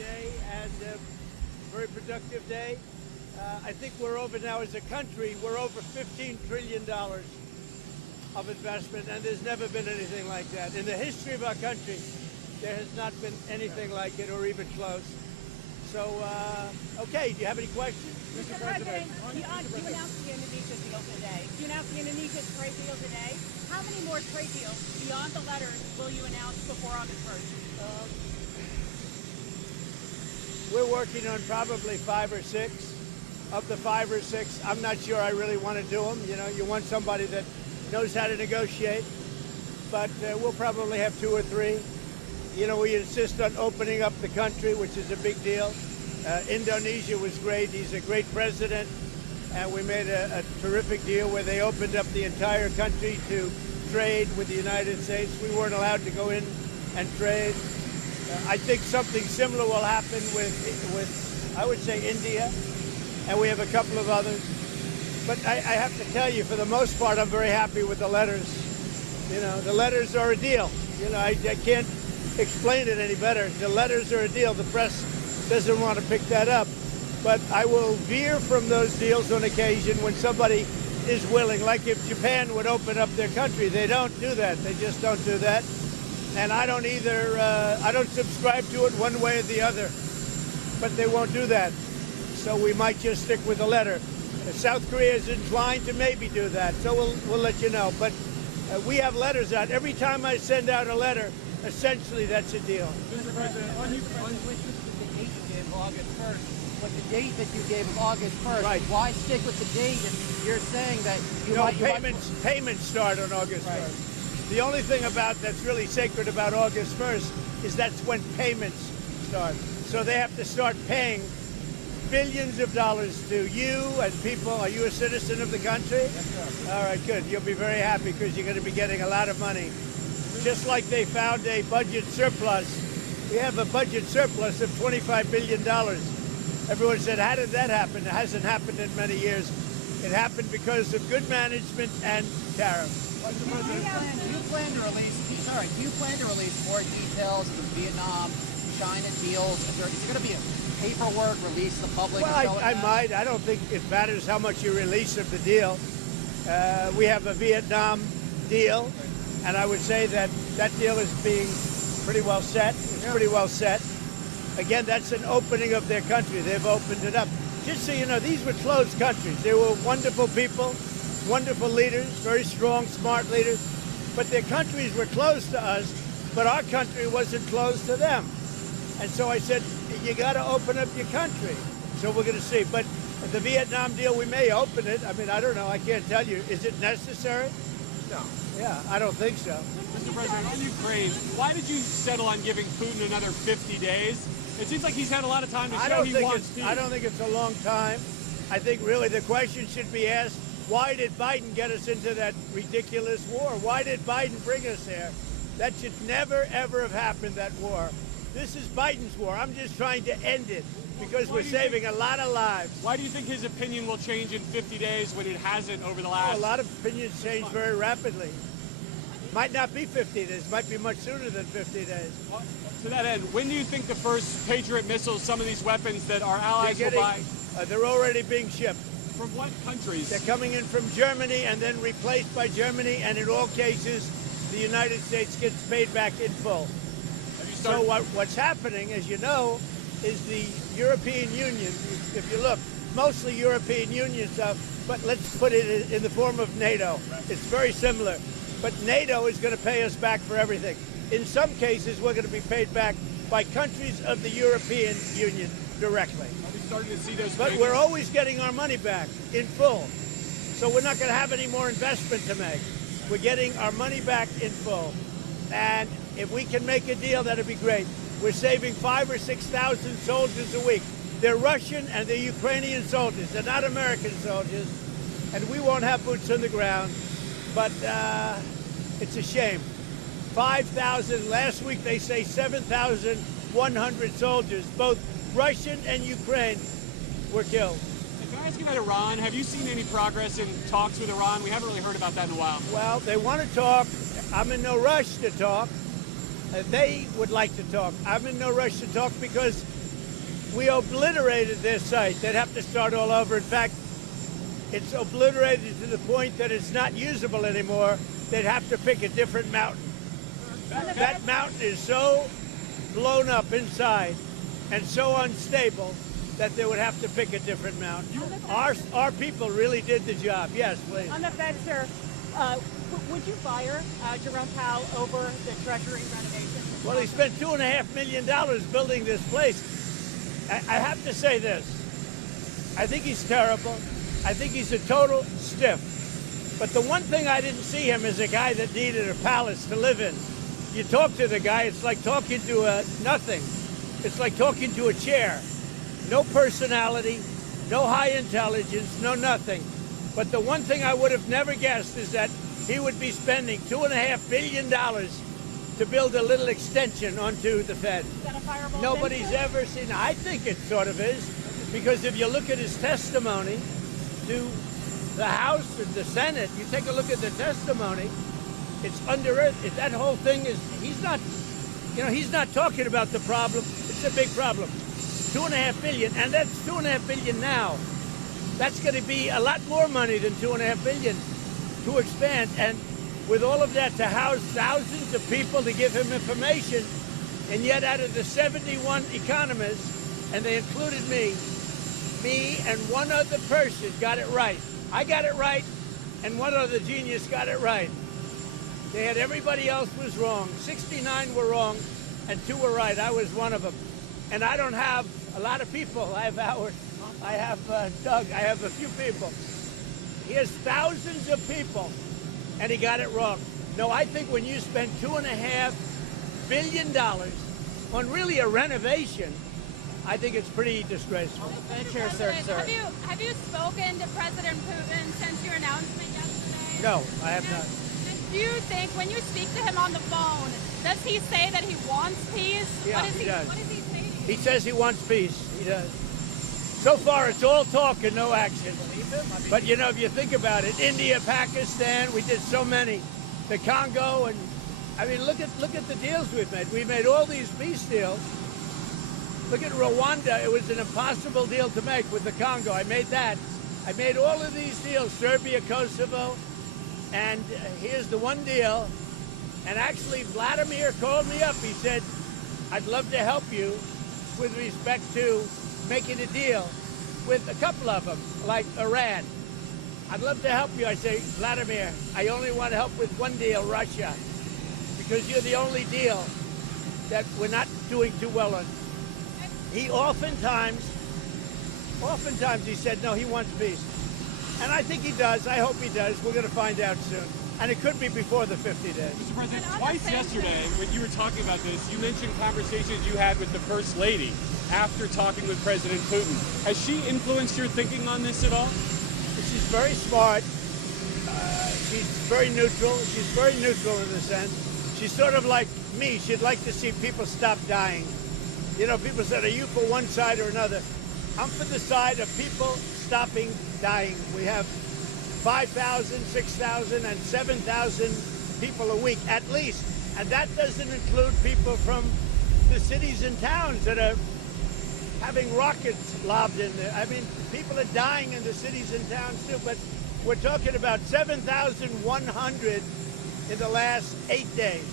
day and a very productive day. I think we're over now as a country, we're over $15 trillion of investment, and there's never been anything like that. In the history of our country, there has not been anything like it or even close. So, okay, do you have any questions? Mr. President, you announced the Indonesia deal today. You announced the Indonesia trade deal today. How many more trade deals beyond the letters will you announce before August 1st? We're working on probably 5 or 6. Of the 5 or 6, I'm not sure I really want to do them. You know, you want somebody that knows how to negotiate, but we'll probably have 2 or 3. You know, we insist on opening up the country, which is a big deal. Indonesia was great. He's a great president, and we made a terrific deal where they opened up the entire country to trade with the United States. We weren't allowed to go in and trade. I think something similar will happen with I would say, India, and we have a couple of others. But I have to tell you, for the most part, I'm very happy with the letters. You know, the letters are a deal. You know, I can't explain it any better. The letters are a deal. The press doesn't want to pick that up. But I will veer from those deals on occasion when somebody is willing. Like if Japan would open up their country, they don't do that. They just don't do that. And I don't either. I don't subscribe to it one way or the other. But they won't do that. So we might just stick with the letter. South Korea is inclined to maybe do that. So we'll let you know. But we have letters out. Every time I send out a letter, essentially that's a deal. Mr. President, on the date you gave August 1st, but the date that you gave August 1st, right. Why stick with the date if you're saying that you payments start on August 1st. The only thing that's really sacred about August 1st is that's when payments start. So they have to start paying billions of dollars to you and people. Are you a citizen of the country? Yes, sir. All right, good. You'll be very happy because you're going to be getting a lot of money. Just like they found a budget surplus. We have a budget surplus of $25 billion. Everyone said, how did that happen? It hasn't happened in many years. It happened because of good management and tariffs. Do you plan to release more details of the Vietnam, China deals? Is there going to be a paperwork release to the public? Well, I might. I don't think it matters how much you release of the deal. We have a Vietnam deal, and I would say that deal is being pretty well set. It's pretty well set. Again, that's an opening of their country. They've opened it up. Just so you know, these were closed countries. They were wonderful people, wonderful leaders, very strong, smart leaders. But their countries were closed to us, but our country wasn't closed to them. And so I said, you got to open up your country. So we're going to see. But the Vietnam deal, we may open it. I mean, I don't know. I can't tell you. Is it necessary? No. Yeah, I don't think so. Mr. President, on Ukraine, why did you settle on giving Putin another 50 days? It seems like he's had a lot of time to show he wants peace. I don't think it's a long time. I think really the question should be asked, why did Biden get us into that ridiculous war? Why did Biden bring us there? That should never, ever have happened, that war. This is Biden's war. I'm just trying to end it because we're saving a lot of lives. Why do you think his opinion will change in 50 days when it hasn't over the last? A lot of opinions change very rapidly. Might not be 50 days. Might be much sooner than 50 days. Well, to that end, when do you think the first Patriot missiles, some of these weapons that our allies will buy? They're already being shipped. From what countries? They're coming in from Germany and then replaced by Germany, and in all cases, the United States gets paid back in full. So what's happening, as you know, is the European Union, if you look, mostly European Union stuff, but let's put it in the form of NATO. It's very similar. But NATO is going to pay us back for everything. In some cases, we're going to be paid back by countries of the European Union directly. Are we starting to see those But we're always getting our money back in full. So we're not going to have any more investment to make. We're getting our money back in full. And if we can make a deal, that'd be great. We're saving 5,000 or 6,000 soldiers a week. They're Russian and they're Ukrainian soldiers. They're not American soldiers. And we won't have boots on the ground. But it's a shame. 5,000, last week they say 7,100 soldiers, both Russian and Ukraine, were killed. Can I ask you about Iran? Have you seen any progress in talks with Iran? We haven't really heard about that in a while. Well, they want to talk. I'm in no rush to talk. They would like to talk. I'm in no rush to talk because We obliterated their site. They'd have to start all over. In fact, it's obliterated to the point that it's not usable anymore. They'd have to pick a different mountain. That mountain is so blown up inside and so unstable that they would have to pick a different mountain. Our people really did the job. Yes, please. On the Fed, sir, would you fire Jerome Powell over the Treasury renovation? Well, he spent $2.5 million building this place. I have to say this. I think he's terrible. I think he's a total stiff. But the one thing I didn't see him as a guy that needed a palace to live in. You talk to the guy, it's like talking to a nothing. It's like talking to a chair. No personality, no high intelligence, no nothing. But the one thing I would have never guessed is that he would be spending $2.5 billion to build a little extension onto the Fed. Is that a fireable Nobody's offense? ever seen. I think it sort of is, because if you look at his testimony to the House and the Senate, you take a look at the testimony, it's under it. That whole thing is, he's not talking about the problem. It's a big problem. $2.5 billion, and that's $2.5 billion now. That's going to be a lot more money than $2.5 billion to expand, and with all of that to house thousands of people to give him information, and yet out of the 71 economists, and they included me and one other person got it right. I got it right, and one other genius got it right. They had everybody else was wrong. 69 were wrong, and 2 were right. I was one of them. And I don't have a lot of people. I have Howard, I have Doug, I have a few people. He has thousands of people, and he got it wrong. No, I think when you spend $2.5 billion on really a renovation, I think it's pretty disgraceful. Fed Chair, sir. Have you spoken to President Putin since your announcement yesterday? No, I have not. Do you think when you speak to him on the phone, does he say that he wants peace? Yeah, he does. What is he saying? He says he wants peace. He does. So far, it's all talk and no action. But you know, if you think about it, India, Pakistan, we did so many. The Congo, and I mean, look at the deals we've made. We made all these peace deals. Look at Rwanda. It was an impossible deal to make with the Congo. I made that. I made all of these deals, Serbia, Kosovo, and here's the one deal. And actually, Vladimir called me up. He said, I'd love to help you with respect to making a deal with a couple of them, like Iran. I'd love to help you. I say, Vladimir, I only want to help with one deal, Russia, because you're the only deal that we're not doing too well on. He oftentimes he said, no, he wants peace. And I think he does. I hope he does. We're going to find out soon. And it could be before the 50 days. Mr. President, twice yesterday, when you were talking about this, you mentioned conversations you had with the First Lady after talking with President Putin. Has she influenced your thinking on this at all? She's very smart. She's very neutral. She's very neutral in the sense. She's sort of like me. She'd like to see people stop dying. You know, people said, are you for one side or another? I'm for the side of people stopping dying. We have 5,000, 6,000, and 7,000 people a week at least. And that doesn't include people from the cities and towns that are having rockets lobbed in there. I mean, people are dying in the cities and towns too, but we're talking about 7,100 in the last 8 days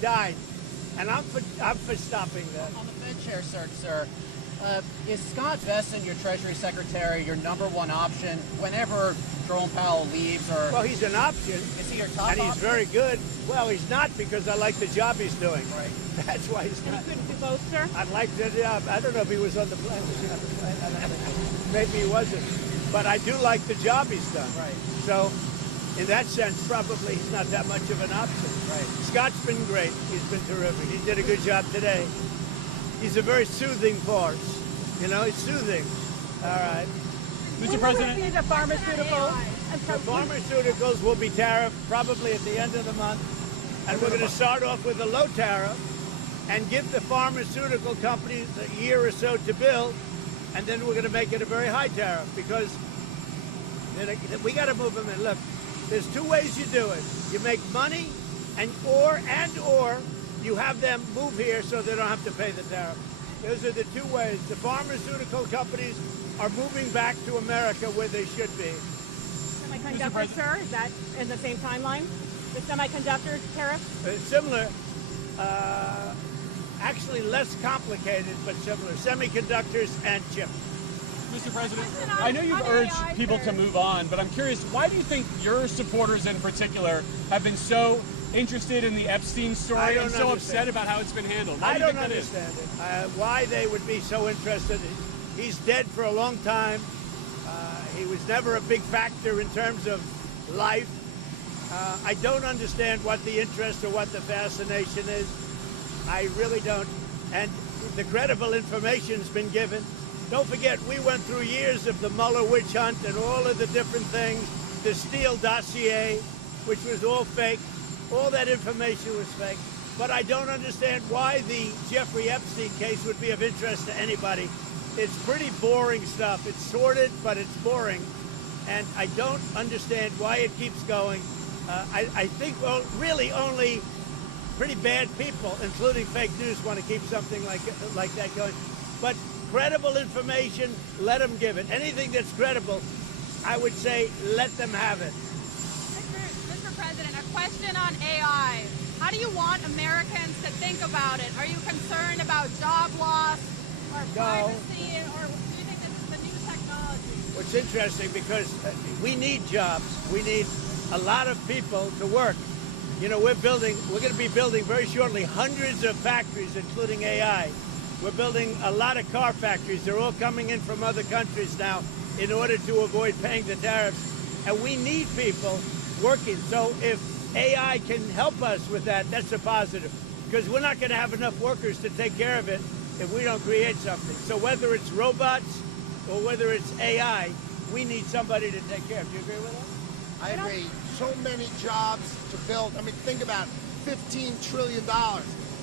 died. And I'm for stopping that. On the Fed Chair, sir, is Scott Bessent, your Treasury Secretary, your number one option whenever Jerome Powell leaves? Or well, he's an option. Is he your top and he's option? very good. Well, he's not, because I like the job he's doing. Right. That's why he's not. You couldn't do both, sir? I like the job. I don't know if he was on the plane. Maybe he wasn't. But I do like the job he's done. Right. So, in that sense, probably he's not that much of an option. Right. Scott's been great. He's been terrific. He did a good job today. He's a very soothing force. You know, he's soothing. All right. Mr. President, The pharmaceuticals. The pharmaceuticals will be tariffed probably at the end of the month. And we're going to start off with a low tariff and give the pharmaceutical companies a year or so to build. And then we're going to make it a very high tariff, because we got to move them in. Look, there's two ways you do it. You make money or you have them move here so they don't have to pay the tariff. Those are the two ways. The pharmaceutical companies are moving back to America where they should be. Semiconductors, sir, is that in the same timeline? The semiconductor tariff? Similar, actually less complicated, but similar. Semiconductors and chips. Mr. President, I know you've urged people to move on, but I'm curious, why do you think your supporters in particular have been so interested in the Epstein story and so upset about how it's been handled? Why I do you don't think that is? understand it. Why they would be so interested. He's dead for a long time. He was never a big factor in terms of life. I don't understand what the interest or what the fascination is. I really don't. And the credible information's been given. Don't forget, we went through years of the Mueller witch hunt and all of the different things, the Steele dossier, which was all fake. All that information was fake. But I don't understand why the Jeffrey Epstein case would be of interest to anybody. It's pretty boring stuff. It's sordid, but it's boring. And I don't understand why it keeps going. I think really only pretty bad people, including fake news, want to keep something like that going. But credible information, let them give it. Anything that's credible, I would say let them have it. Mr. President, a question on AI. How do you want Americans to think about it? Are you concerned about job loss or privacy, or do you think this is the new technology? Well, it's interesting because we need jobs. We need a lot of people to work. You know, we're going to be building very shortly hundreds of factories, including AI. We're building a lot of car factories. They're all coming in from other countries now in order to avoid paying the tariffs. And we need people working. So if AI can help us with that, that's a positive. Because we're not going to have enough workers to take care of it if we don't create something. So whether it's robots or whether it's AI, we need somebody to take care of. Do you agree with that? I agree. So many jobs to build. I mean, think about it. $15 trillion.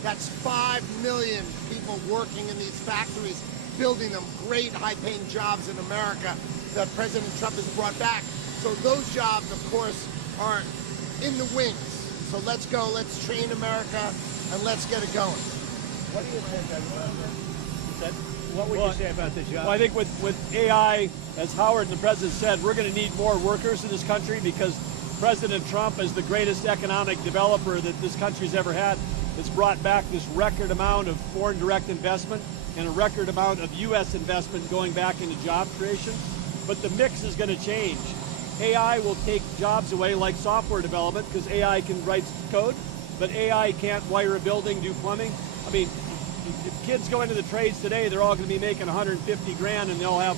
That's 5 million people working in these factories, building them great high-paying jobs in America that President Trump has brought back. So those jobs, of course, are in the wings. So let's go, let's train America, and let's get it going. What do you think about that? What would you say about the job? Well, I think with AI, as Howard and the President said, we're going to need more workers in this country because President Trump is the greatest economic developer that this country's ever had. It's brought back this record amount of foreign direct investment and a record amount of U.S. investment going back into job creation. But the mix is going to change. AI will take jobs away like software development because AI can write code, but AI can't wire a building, do plumbing. I mean, if kids go into the trades today, they're all going to be making 150 grand and they'll have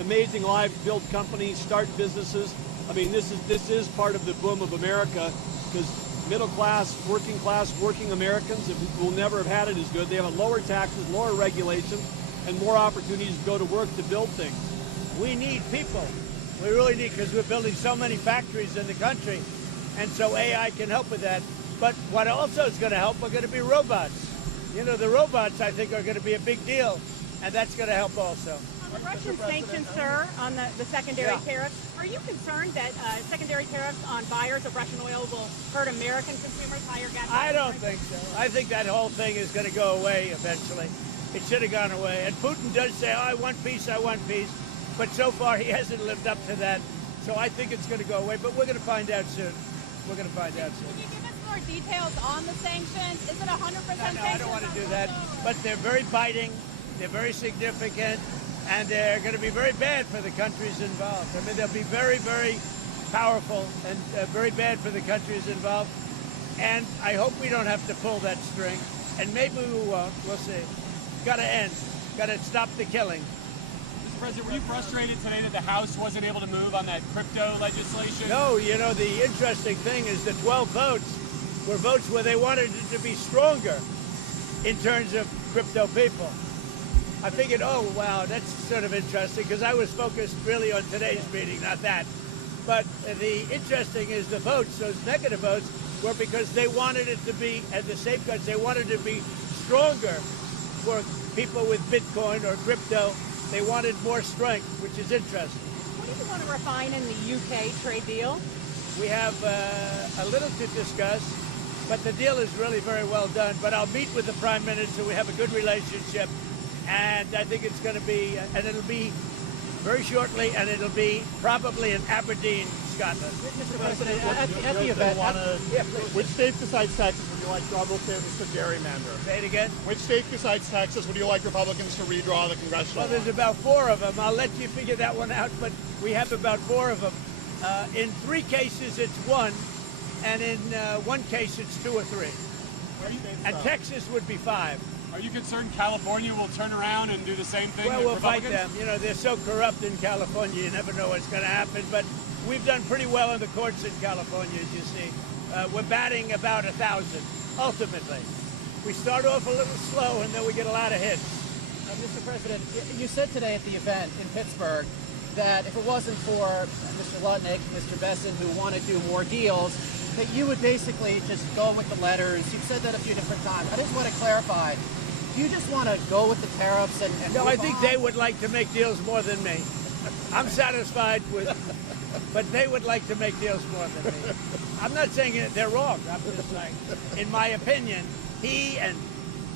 amazing lives, build companies, start businesses. I mean, this is part of the boom of America because middle class, working Americans will never have had it as good. They have lower taxes, lower regulation, and more opportunities to go to work to build things. We need people. We really need, because we're building so many factories in the country, and so AI can help with that. But what also is going to help are going to be robots. You know, the robots, I think, are going to be a big deal, and that's going to help also. On the Russian sanctions, sir, on the secondary tariffs, are you concerned that secondary tariffs on buyers of Russian oil will hurt American consumers, higher gas prices? I don't think so. I think that whole thing is going to go away eventually. It should have gone away. And Putin does say, oh, I want peace, I want peace. But so far, he hasn't lived up to that. So I think it's going to go away. But we're going to find out soon. We're going to find out soon. Can you give us more details on the sanctions? Is it 100% sanctions? No, I don't want to do that. But they're very biting. They're very significant. And they're going to be very bad for the countries involved. I mean, they'll be very, very powerful and very bad for the countries involved. And I hope we don't have to pull that string. And maybe we won't. We'll see. Got to end. Got to stop the killing. Mr. President, were you frustrated today that the House wasn't able to move on that crypto legislation? No, you know, the interesting thing is the 12 votes were votes where they wanted it to be stronger in terms of crypto people. I figured, oh, wow, that's sort of interesting, because I was focused really on today's meeting, not that. But the interesting is the votes, those negative votes, were because they wanted it to be, and the safeguards, they wanted it to be stronger for people with Bitcoin or crypto. They wanted more strength, which is interesting. What do you want to refine in the UK trade deal? We have a little to discuss, but the deal is really very well done. But I'll meet with the Prime Minister. We have a good relationship. and I think it's going to be, and it'll be very shortly, and it'll be probably in Aberdeen, Scotland. Mr. President, at the event, which state besides Texas would you like Republicans to gerrymander? Say it again. Which state besides Texas would you like Republicans to redraw the congressional Well, there's about 4 of them. I'll let you figure that one out, but we have about 4 of them. In 3 cases, it's 1, and in 1 case, it's 2 or 3. And Texas would be 5. Are you concerned California will turn around and do the same thing? Well, with we'll fight Republicans? them. You know, they're so corrupt in California, you never know what's going to happen. But we've done pretty well in the courts in California, as you see. We're batting about 1,000, ultimately. We start off a little slow, and then we get a lot of hits. Mr. President, you said today at the event in Pittsburgh that if it wasn't for Mr. Lutnick, Mr. Besson, who want to do more deals, that you would basically just go with the letters. You've said that a few different times. I just want to clarify. Do you just want to go with the tariffs and No, I think they would like to make deals more than me. I'm satisfied with, but they would like to make deals more than me. I'm not saying they're wrong. I'm just saying, in my opinion, he and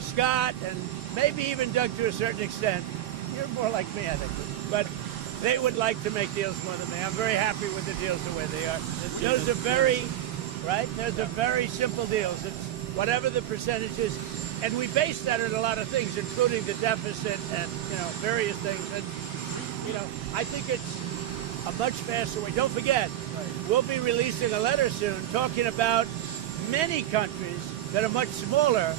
Scott and maybe even Doug to a certain extent, you're more like me, I think, but they would like to make deals more than me. I'm very happy with the deals the way they are. Those are very, right? Those are very simple deals. It's whatever the percentage is. And we base that on a lot of things, including the deficit and, various things. And, I think it's a much faster way. Don't forget, we'll be releasing a letter soon talking about many countries that are much smaller,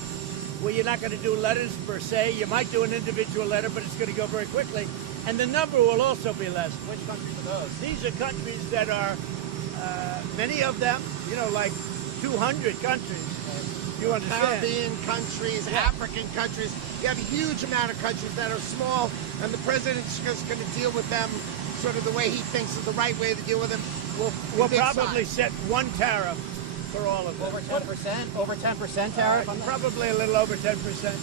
where you're not going to do letters per se. You might do an individual letter, but it's going to go very quickly. And the number will also be less. Which countries are those? These are countries that are, many of them, like 200 countries. You understand? Caribbean countries, African countries. You have a huge amount of countries that are small, and the president's just going to deal with them sort of the way he thinks is the right way to deal with them. We'll probably set 1 tariff for all of them. Over 10%? Over 10% tariff? Probably a little over 10%,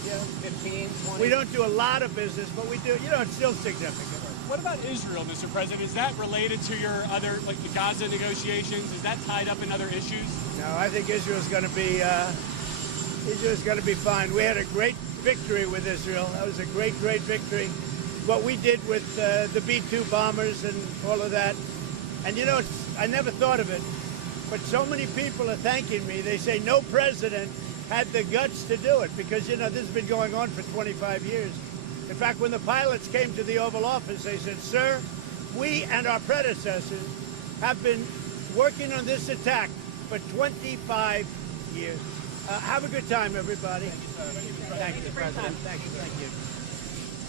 yeah. 15, 20? We don't do a lot of business, but we do, it's still significant. What about Israel, Mr. President? Is that related to your other, like the Gaza negotiations? Is that tied up in other issues? No, I think Israel's going to be fine. We had a great victory with Israel. That was a great, great victory. What we did with the B-2 bombers and all of that. And I never thought of it, but so many people are thanking me. They say no president had the guts to do it because, this has been going on for 25 years. In fact, when the pilots came to the Oval Office, they said, "Sir, we and our predecessors have been working on this attack for 25 years. Have a good time, everybody. Thank you, President. Thank you.